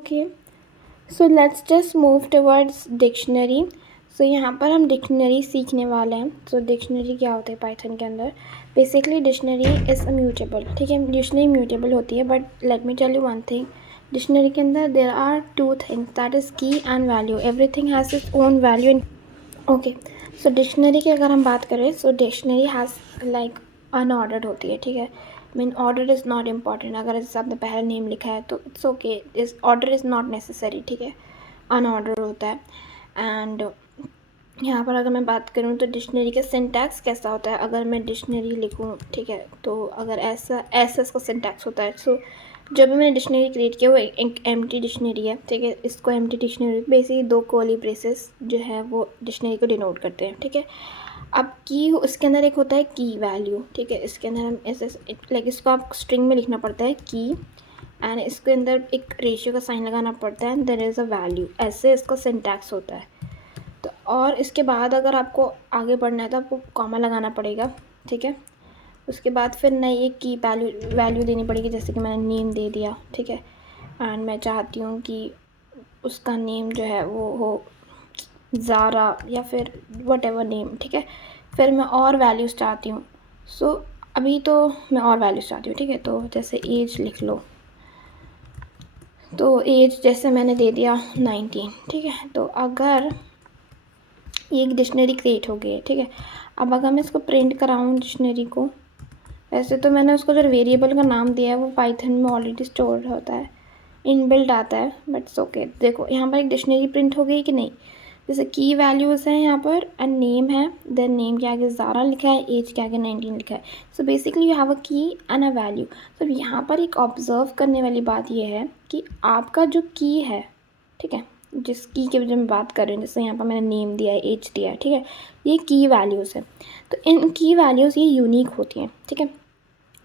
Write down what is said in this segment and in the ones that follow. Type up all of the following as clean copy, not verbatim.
Okay, so let's just move towards dictionary. So यहाँ पर हम डिक्शनरी सीखने वाले हैं। सो डिक्शनरी क्या होता है पाइथन के अंदर? Basically dictionary is mutable. ठीक है, डिक्शनरी म्यूटेबल होती है, but let me tell you one thing. Dictionary के अंदर there are two things, that is key and value. Everything has its own value in okay. So dictionary की अगर हम बात करें, so dictionary has like unordered होती है। ठीक है, mean order is not important. अगर जैसे आपने पहले नेम लिखा है तो इट्स ओके, इस ऑर्डर इज़ नॉट नेसेसरी। ठीक है, अनऑर्डर होता है। एंड यहाँ पर अगर मैं बात करूँ तो डिक्शनरी का सिंटैक्स कैसा होता है? अगर मैं डिक्शनरी लिखूँ, ठीक है, तो अगर ऐसा इसका सिंटैक्स होता है। सो जब भी मैंने डिक्शनरी क्रिएट किया वो एक एम्प्टी डिक्शनरी है। ठीक है, इसको एम्प्टी डिक्शनरी बेसिकली दो कर्ली ब्रेसेस जो है वो डिक्शनरी को डिनोट करते हैं। ठीक है, अब की उसके अंदर एक होता है की वैल्यू। ठीक है, इसके अंदर हम ऐसे लाइक इसको आप स्ट्रिंग में लिखना पड़ता है की, एंड इसके अंदर एक रेशियो का साइन लगाना पड़ता है, देयर इज़ अ वैल्यू। ऐसे इसका सिंटैक्स होता है। तो और इसके बाद अगर आपको आगे बढ़ना है तो आपको कॉमा लगाना पड़ेगा। ठीक है, उसके बाद फिर नई एक की वैल्यू देनी पड़ेगी, जैसे कि मैंने नेम दे दिया। ठीक है, एंड मैं चाहती हूँ कि उसका नेम जो है वो हो ज़ारा या फिर वट एवर नेम। ठीक है, फिर मैं और वैल्यूज़ चाहती हूँ। सो अभी तो मैं और वैल्यूज़ चाहती हूँ। ठीक है, तो जैसे एज लिख लो, तो एज जैसे मैंने दे दिया 19। ठीक है, तो अगर ये एक डिक्शनरी क्रिएट हो गई है। ठीक है, अब अगर मैं इसको प्रिंट कराऊँ डिक्शनरी को, वैसे तो मैंने उसको जो वेरिएबल का नाम दिया है वो पाइथन में ऑलरेडी स्टोर होता है, इनबिल्ट आता है, बट ओके। देखो यहाँ पर एक डिक्शनरी प्रिंट हो गई कि नहीं? जैसे की वैल्यूज़ हैं यहाँ पर, एंड नेम है, देन नेम के आगे ज़ारा लिखा है, एज के आगे 19 लिखा है। So basically you have a की एंड अ वैल्यू। तो यहाँ पर एक ऑब्ज़र्व करने वाली बात यह है कि आपका जो की है, ठीक है, जिस की के जो मैं बात कर रही हूँ, जैसे यहाँ पर मैंने नेम दिया है, एज दिया है, ठीक है, ये की वैल्यूज़ है। तो इन की वैल्यूज़ ये यूनिक होती हैं। ठीक है,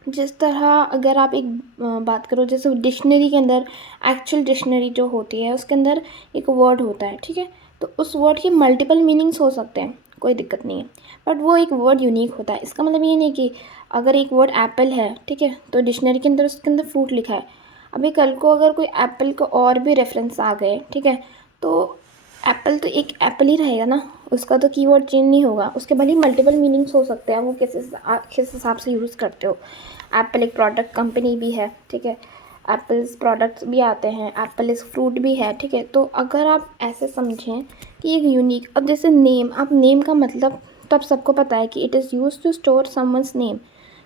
जिस तरह अगर आप एक बात करो, जैसे डिक्शनरी के अंदर एक्चुअल डिक्शनरी जो होती है उसके अंदर एक वर्ड होता है। ठीक है, तो उस वर्ड के मल्टीपल मीनिंग्स हो सकते हैं, कोई दिक्कत नहीं है, बट वो एक वर्ड यूनिक होता है। इसका मतलब ये नहीं कि अगर एक वर्ड एप्पल है, ठीक है, तो डिक्शनरी के अंदर उसके अंदर फ्रूट लिखा है। अभी कल को अगर कोई एप्पल का और भी रेफरेंस आ गए, ठीक है, तो एप्पल तो एक एप्पल ही रहेगा ना, उसका तो कीवर्ड चेंज नहीं होगा। उसके भले ही मल्टीपल मीनिंग्स हो सकते हैं, वो किस हिसाब से यूज़ करते हो। एप्पल एक प्रोडक्ट कंपनी भी है। ठीक है, एप्पल्स प्रोडक्ट्स भी आते हैं, एप्पल इस फ्रूट भी है। ठीक है, तो अगर आप ऐसे समझें कि एक यूनिक, अब जैसे नेम, आप नेम का मतलब तब सबको पता है कि it is use to store someone's name,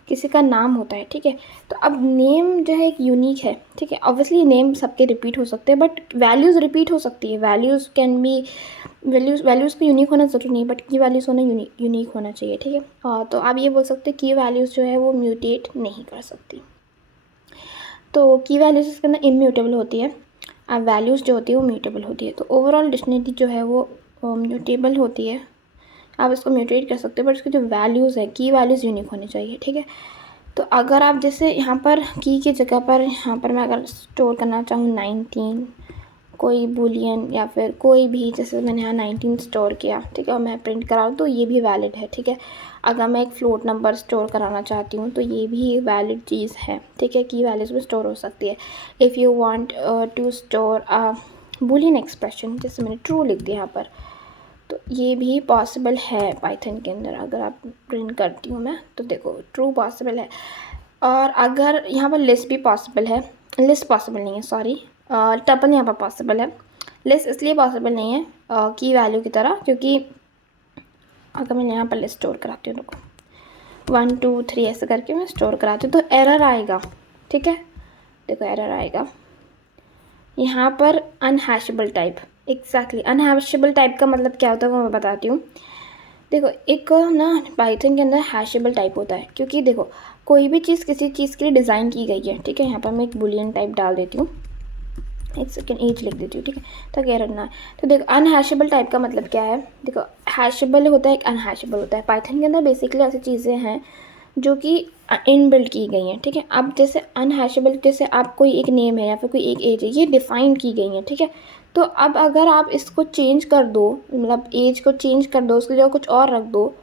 किसी का नाम होता है। ठीक है, तो अब नेम जो है एक यूनिक है। ठीक है, ऑब्वियसली नेम सबके रिपीट हो सकते हैं, बट वैल्यूज़ रिपीट हो सकती है। वैल्यूज़ कैन बी वैल्यूज़ को यूनिक होना ज़रूरी नहीं, बट की वैल्यूज़ होना यूनिक होना चाहिए। ठीक है, तो आप ये बोल सकते हैं की वैल्यूज़ जो है वो म्यूटेट नहीं कर सकती। तो की वैल्यूज़ इसके अंदर इम्यूटेबल होती है, और वैल्यूज़ जो होती है वो म्यूटेबल होती है। तो ओवरऑल डिक्शनरी जो है वो म्यूटेबल होती है। आप इसको म्यूटेट कर सकते हो, बट उसकी जो वैल्यूज़ है, की वैल्यूज़ यूनिक होनी चाहिए। ठीक है, तो अगर आप जैसे यहाँ पर की की जगह पर यहाँ पर मैं अगर स्टोर करना चाहूँ 19, कोई बुलियन या फिर कोई भी, जैसे मैंने यहाँ 19 स्टोर किया, ठीक है, और मैं प्रिंट कराऊँ तो ये भी वैलिड है। ठीक है, अगर मैं एक फ्लोट नंबर स्टोर कराना चाहती हूँ तो ये भी वैलिड चीज़ है। ठीक है, की वैल्यूज़ में स्टोर हो सकती है। If you want to store a Boolean expression, जैसे मैंने ट्रू लिख दिया यहाँ पर, तो ये भी पॉसिबल है पाइथन के अंदर। अगर आप प्रिंट करती हूँ मैं तो देखो ट्रू पॉसिबल है। और अगर यहाँ पर लिस्ट भी पॉसिबल है, लिस्ट पॉसिबल नहीं है, सॉरी, टपल यहाँ पर पॉसिबल है। लिस्ट इसलिए पॉसिबल नहीं है की वैल्यू की तरह, क्योंकि अगर मैं यहाँ पर लिस्ट स्टोर कराती हूँ, रुको, 1 2 3 ऐसे करके मैं स्टोर कराती हूँ तो एरर आएगा। ठीक है, देखो एरर आएगा यहाँ पर अनहैशेबल टाइप। एग्जैक्टली, अनहैशेबल टाइप का मतलब क्या होता है वो मैं बताती हूँ। देखो एक ना पाइथन के अंदर हैशेबल टाइप होता है, क्योंकि देखो कोई भी चीज़ किसी चीज़ के लिए डिज़ाइन की गई है। ठीक है, यहाँ पर मैं एक बुलियन टाइप डाल देती हूँ, एक सेकेंड एज लिख देती हूँ, ठीक है, ताकि एरर ना आए। तो देखो अनहैशेबल टाइप का मतलब क्या है? देखो हैशेबल होता है, एक अनहैशेबल होता है। पाइथन के अंदर बेसिकली ऐसी चीज़ें हैं जो कि इनबिल्ट की गई हैं। ठीक है, अब जैसे अनहैशेबल, जैसे आप कोई एक नेम है या फिर कोई एक एज है, ये डिफ़ाइन की गई है। ठीक है, तो अब अगर आप इसको चेंज कर दो, मतलब एज को चेंज कर दो, उसकी जगह कुछ और रख दो,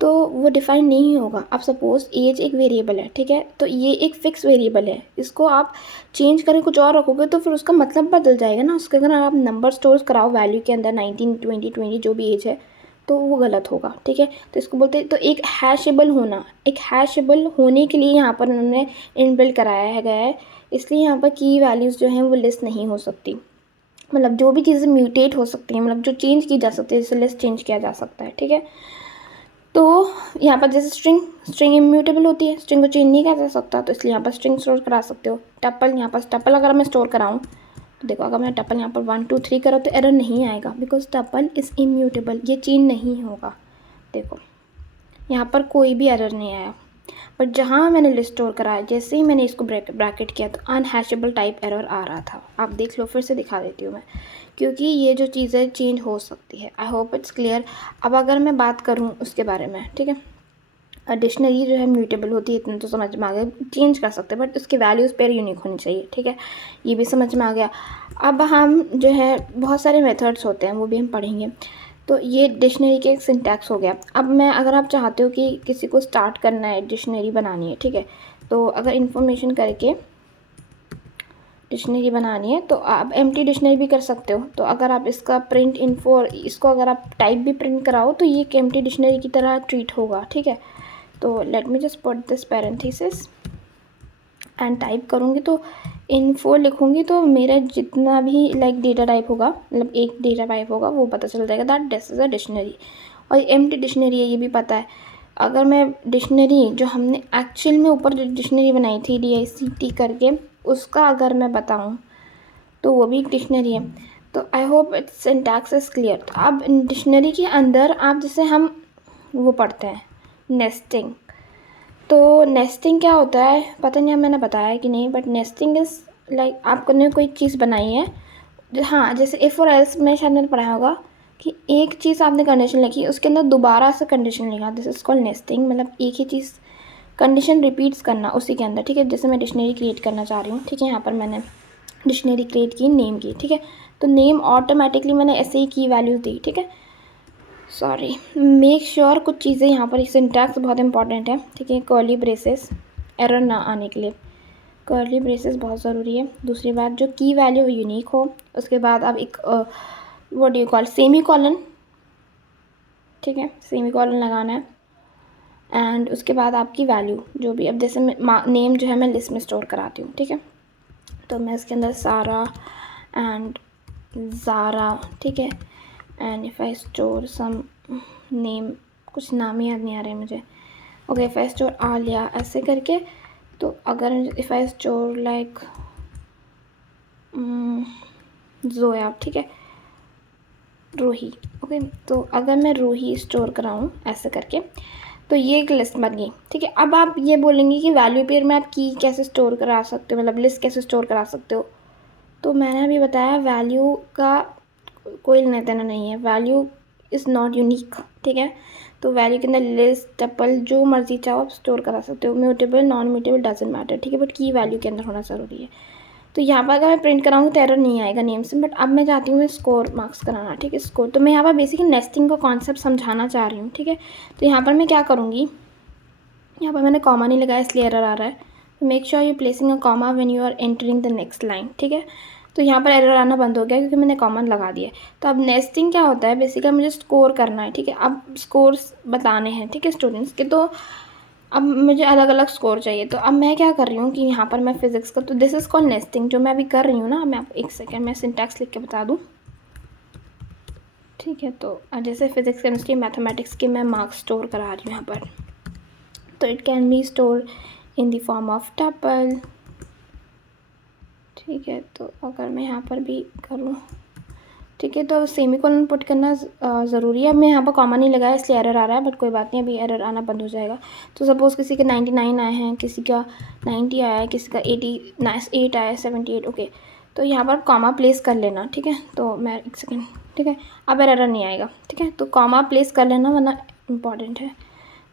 तो वो डिफाइन नहीं होगा। अब सपोज़ एज एक वेरिएबल है, ठीक है, तो ये एक फ़िक्स वेरिएबल है, इसको आप चेंज करके कुछ और रखोगे तो फिर उसका मतलब बदल जाएगा ना। उसके अगर आप नंबर स्टोर कराओ वैल्यू के अंदर 19, 20, 20 जो भी एज है, तो वो गलत होगा, ठीक है। तो इसको बोलते हैं, तो एक हैशेबल होना, एक हैशेबल होने के लिए यहाँ पर उन्होंने इनबिल्ट कराया है गया है, इसलिए यहाँ पर की वैल्यूज़ जो हैं वो लिस्ट नहीं हो सकती। मतलब जो भी चीज़ें म्यूटेट हो सकती हैं, मतलब जो चेंज की जा सकती है, जैसे लिस्ट चेंज किया जा सकता है, ठीक है। तो यहाँ पर जैसे स्ट्रिंग इम्यूटेबल होती है, स्ट्रिंग को चेंज नहीं किया जा सकता, तो इसलिए यहाँ पर स्ट्रिंग स्टोर करा सकते हो। टपल, यहाँ पर टपल अगर मैं स्टोर कराऊँ तो देखो, अगर मैं टपल यहाँ पर 1 2 3 करा तो एरर नहीं आएगा, बिकॉज टपल इज़ इम्यूटेबल, ये चेंज नहीं होगा। देखो यहाँ पर कोई भी एरर नहीं आया, बट जहाँ मैंने लिस्ट स्टोर कराया, जैसे ही मैंने इसको ब्रैकेट किया तो अनहैशेबल टाइप एरर आ रहा था। आप देख लो, फिर से दिखा देती हूँ मैं, क्योंकि ये जो चीज़ें चेंज हो सकती है। I hope it's clear. अब अगर मैं बात करूँ उसके बारे में, ठीक है, डिक्शनरी जो है म्यूटेबल होती है, इतना तो समझ में आ गया, चेंज कर सकते हैं, बट उसकी वैल्यूज़ पेयर यूनिक होनी चाहिए, ठीक है, ये भी समझ में आ गया। अब हम जो है बहुत सारे मेथड्स होते हैं, वो भी हम पढ़ेंगे। तो ये डिक्शनरी के एक सिंटैक्स हो गया। अब मैं, अगर आप चाहते हो कि किसी को स्टार्ट करना है, डिक्शनरी बनानी है, ठीक है, तो अगर इन्फॉर्मेशन करके डिक्शनरी बनानी है तो आप एम्प्टी डिक्शनरी भी कर सकते हो। तो अगर आप इसका प्रिंट इन्फो, इसको अगर आप टाइप भी प्रिंट कराओ तो ये एक एम्प्टी डिक्शनरी की तरह ट्रीट होगा, ठीक है। तो let me just put this parenthesis and type करूँगी, तो इन्फो लिखूँगी तो मेरा जितना भी लाइक डेटा टाइप होगा, मतलब एक डेटा टाइप होगा, वो पता चल जाएगा that this is a dictionary. और एम्प्टी डिक्शनरी है, ये भी पता है। अगर मैं डिक्शनरी जो हमने एक्चुअल में ऊपर जो डिक्शनरी बनाई थी DICT करके, उसका अगर मैं बताऊँ तो वो भी एक डिक्शनरी है। तो I hope it's syntax is clear. तो अब डिक्शनरी के अंदर आप, जैसे हम वो पढ़ते हैं नेस्टिंग, तो नेस्टिंग क्या होता है पता नहीं, अब मैंने बताया कि नहीं, बट नेस्टिंग इज़ लाइक आपने कोई चीज़ बनाई है, हाँ, जैसे इफ़ और एल्स में शायद मैंने पढ़ाया होगा कि एक चीज़ आपने कंडीशन लिखी, उसके अंदर दोबारा से कंडीशन लिखा, दिस इज़ कॉल्ड नेस्टिंग। मतलब एक ही चीज़ कंडीशन रिपीट्स करना उसी के अंदर, ठीक है। जैसे मैं डिक्शनरी क्रिएट करना चाह रही हूँ, ठीक है, यहाँ पर मैंने डिक्शनरी क्रिएट की, नेम की, ठीक है, तो नेम ऑटोमेटिकली मैंने ऐसे ही की वैल्यूज़ दी, ठीक है। सॉरी, मेक श्योर कुछ चीज़ें यहाँ पर, सिंटैक्स बहुत इंपॉर्टेंट है, ठीक है। कर्ली ब्रेसेस, एरर ना आने के लिए कर्ली ब्रेसेस बहुत ज़रूरी है। दूसरी बात, जो की वैल्यू यूनिक हो। उसके बाद आप एक what do you call semi colon, ठीक है, सेमी कॉलन लगाना है। एंड उसके बाद आपकी वैल्यू जो भी, अब जैसे मैं नेम जो है मैं लिस्ट में स्टोर कराती हूँ, ठीक है, तो मैं इसके अंदर सारा एंड ज़ारा, ठीक है, and if I store some name, कुछ नाम ही याद नहीं आ रहे मुझे, okay, if I store Alia ऐसे करके, तो अगर if I store like Zoya, ठीक है, रूही, ओके, तो अगर मैं रूही स्टोर कराऊँ ऐसे करके, तो ये एक लिस्ट बन गई, ठीक है। अब आप ये बोलेंगे कि वैल्यू पेयर में आप की कैसे स्टोर करा सकते हो, मतलब लिस्ट कैसे स्टोर करा सकते हो। तो मैंने अभी बताया वैल्यू का कोई लेना देना नहीं है, वैल्यू इज़ नॉट यूनिक, ठीक है। तो वैल्यू के अंदर लिस्ट, टपल, जो मर्जी चाहो आप स्टोर करा सकते हो, mutable non mutable doesn't matter, ठीक है, बट की वैल्यू के अंदर होना ज़रूरी है। तो यहाँ पर अगर मैं प्रिंट कराऊँगी तो एरर नहीं आएगा नेम से, बट अब मैं चाहती हूँ स्कोर मार्क्स कराना, ठीक है, स्कोर। तो मैं यहाँ पर बेसिकली नेस्टिंग का कॉन्सेप्ट समझाना चाह रही हूँ, ठीक है। तो यहाँ पर मैं क्या करूँगी, यहाँ पर मैंने कॉमा नहीं लगाया इसलिए एरर आ रहा है। Make sure you placing a comma when you are entering the next line, ठीक है। तो यहाँ पर एरर आना बंद हो गया क्योंकि मैंने कॉमा लगा दिया। तो अब नेस्टिंग क्या होता है, बेसिकली मुझे स्कोर करना है, ठीक है। अब स्कोर्स बताने हैं, ठीक है, स्टूडेंट्स के। तो अब मुझे अलग अलग स्कोर चाहिए। तो अब मैं क्या कर रही हूँ कि यहाँ पर मैं फिजिक्स का, तो दिस इज़ कॉल्ड नेस्टिंग, जो मैं अभी कर रही हूँ ना, मैं आपको एक सेकेंड में सिंटैक्स लिख के बता दूँ, ठीक है। तो जैसे फिजिक्स, केमिस्ट्री, मैथमेटिक्स के मैं मार्क्स स्टोर करा रही हूँ यहाँ पर, तो it can be store in the form of tuple, ठीक है। तो अगर मैं यहाँ पर भी करूँ, ठीक है, तो सेमी कॉलन पुट करना ज़रूरी है। अब मैं यहाँ पर कॉमा नहीं लगाया इसलिए एरर आ रहा है, बट कोई बात नहीं, अभी एरर आना बंद हो जाएगा। तो सपोज़ किसी के 99 आए हैं, किसी का 90 आया है, किसी का 88 आया है, 78, ओके। तो यहाँ पर कॉमा प्लेस कर लेना, ठीक है। तो मैं एक सेकेंड, ठीक है, अब एरर नहीं आएगा, ठीक है। तो कॉमा प्लेस कर लेना वरना इम्पॉर्टेंट है।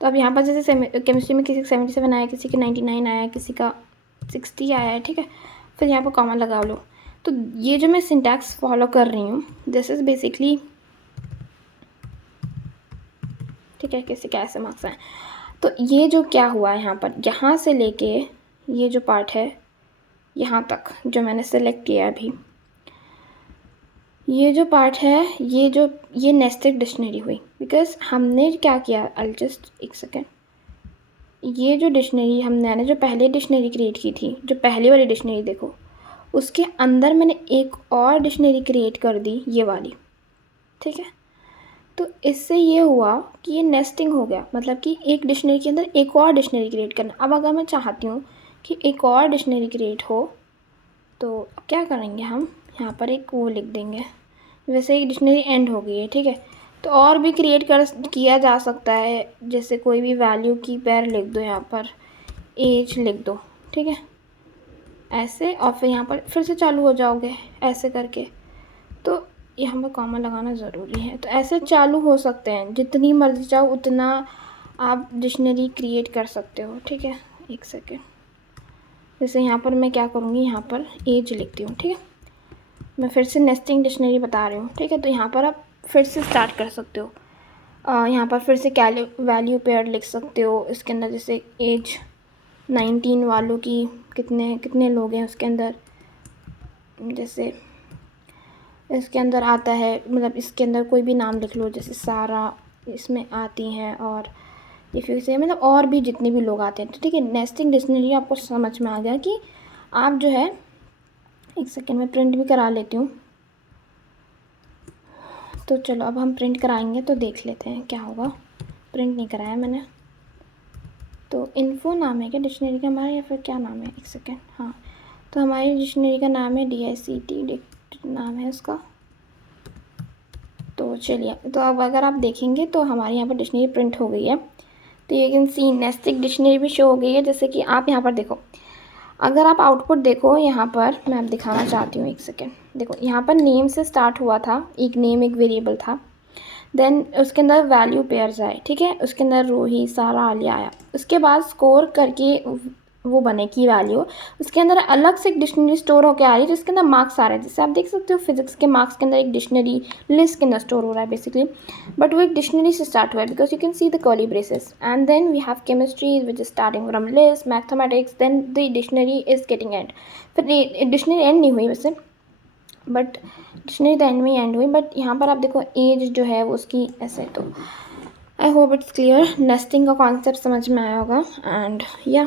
तो अब यहाँ पर जैसे केमिस्ट्री में किसी का 77 आया, किसी का 99 आया, किसी का 60 आया है, ठीक है, फिर यहाँ पर कॉमा लगा लो। तो ये जो मैं सिंटैक्स फॉलो कर रही हूँ, दिस इज़ बेसिकली, ठीक ठीक है, किसी कैसे मार्क्स आए। तो ये जो क्या हुआ है यहाँ पर, यहाँ से लेके ये जो पार्ट है यहाँ तक जो मैंने सेलेक्ट किया अभी, ये जो पार्ट है, ये नेस्टेड डिक्शनरी हुई। बिकॉज हमने क्या किया, आई जस्ट एक सेकेंड, ये जो डिक्शनरी मैंने जो पहले डिक्शनरी क्रिएट की थी, जो पहली वाली डिक्शनरी देखो, उसके अंदर मैंने एक और डिक्शनरी क्रिएट कर दी, ये वाली, ठीक है। तो इससे ये हुआ कि ये नेस्टिंग हो गया, मतलब कि एक डिक्शनरी के अंदर एक और डिक्शनरी क्रिएट करना। अब अगर मैं चाहती हूँ कि एक और डिक्शनरी क्रिएट हो, तो क्या करेंगे हम, यहाँ पर एक वो लिख देंगे। वैसे एक डिक्शनरी एंड हो गई है, ठीक है। तो और भी क्रिएट किया जा सकता है, जैसे कोई भी वैल्यू की पेयर लिख दो, यहाँ पर एज लिख दो, ठीक है, ऐसे, और फिर यहाँ पर फिर से चालू हो जाओगे ऐसे करके। तो यहाँ पर कॉमा लगाना ज़रूरी है। तो ऐसे चालू हो सकते हैं, जितनी मर्जी चाहो उतना आप डिक्शनरी क्रिएट कर सकते हो, ठीक है। एक सेकेंड, जैसे यहाँ पर मैं क्या करूँगी, यहाँ पर एज लिखती हूँ, ठीक है। मैं फिर से नेस्टिंग डिक्शनरी बता रही हूँ, ठीक है। तो यहाँ पर आप फिर से स्टार्ट कर सकते हो, यहाँ पर फिर से वैल्यू पेयर लिख सकते हो। इसके अंदर जैसे एज 19 वालों की कितने लोग हैं उसके अंदर, जैसे इसके अंदर आता है, मतलब इसके अंदर कोई भी नाम लिख लो, जैसे सारा इसमें आती हैं, और ये फिर से मतलब और भी जितने भी लोग आते हैं, ठीक है। नेस्टिंग डिक्शनरी आपको समझ में आ गया कि आप जो है, एक सेकेंड में प्रिंट भी करा लेती हूँ। तो चलो अब हम प्रिंट कराएंगे, तो देख लेते हैं क्या होगा। प्रिंट नहीं कराया मैंने। तो इन्फो नाम है क्या डिक्शनरी का हमारा, या फिर क्या नाम है, एक सेकेंड, हाँ। तो हमारी डिक्शनरी का नाम है DICT नाम है उसका। तो चलिए, तो अब अगर आप देखेंगे तो हमारे यहाँ पर डिक्शनरी प्रिंट हो गई है। तो you can C nesting dictionary भी शो हो गई है। जैसे कि आप यहाँ पर देखो, अगर आप आउटपुट देखो, यहाँ पर मैं आप दिखाना चाहती हूँ, एक सेकेंड। देखो यहाँ पर नेम से स्टार्ट हुआ था, एक नेम एक वेरिएबल था, देन उसके अंदर वैल्यू पेयर्स आए, ठीक है। उसके अंदर रूही, सारा, आलिया आया। उसके बाद स्कोर करके वो बने की वैल्यू, उसके अंदर अलग से एक डिक्शनरी स्टोर होकर आ रही है, जिसके अंदर मार्क्स आ रहे हैं। जैसे आप देख सकते हो फिजिक्स के मार्क्स के अंदर एक डिक्शनरी लिस्ट के अंदर स्टोर हो रहा है बेसिकली, बट वो एक डिक्शनरी से स्टार्ट हुआ है, because you can see the curly braces. And then we have chemistry which is starting from list, mathematics, then the dictionary is getting end. फिर डिक्शनरी एंड नहीं हुई वैसे, बट डिक्शनरी तो एंड में end हुई। But यहाँ पर आप देखो एज जो है वो उसकी ऐसे। तो I hope it's clear, nesting का कॉन्सेप्ट समझ में आया होगा। एंड या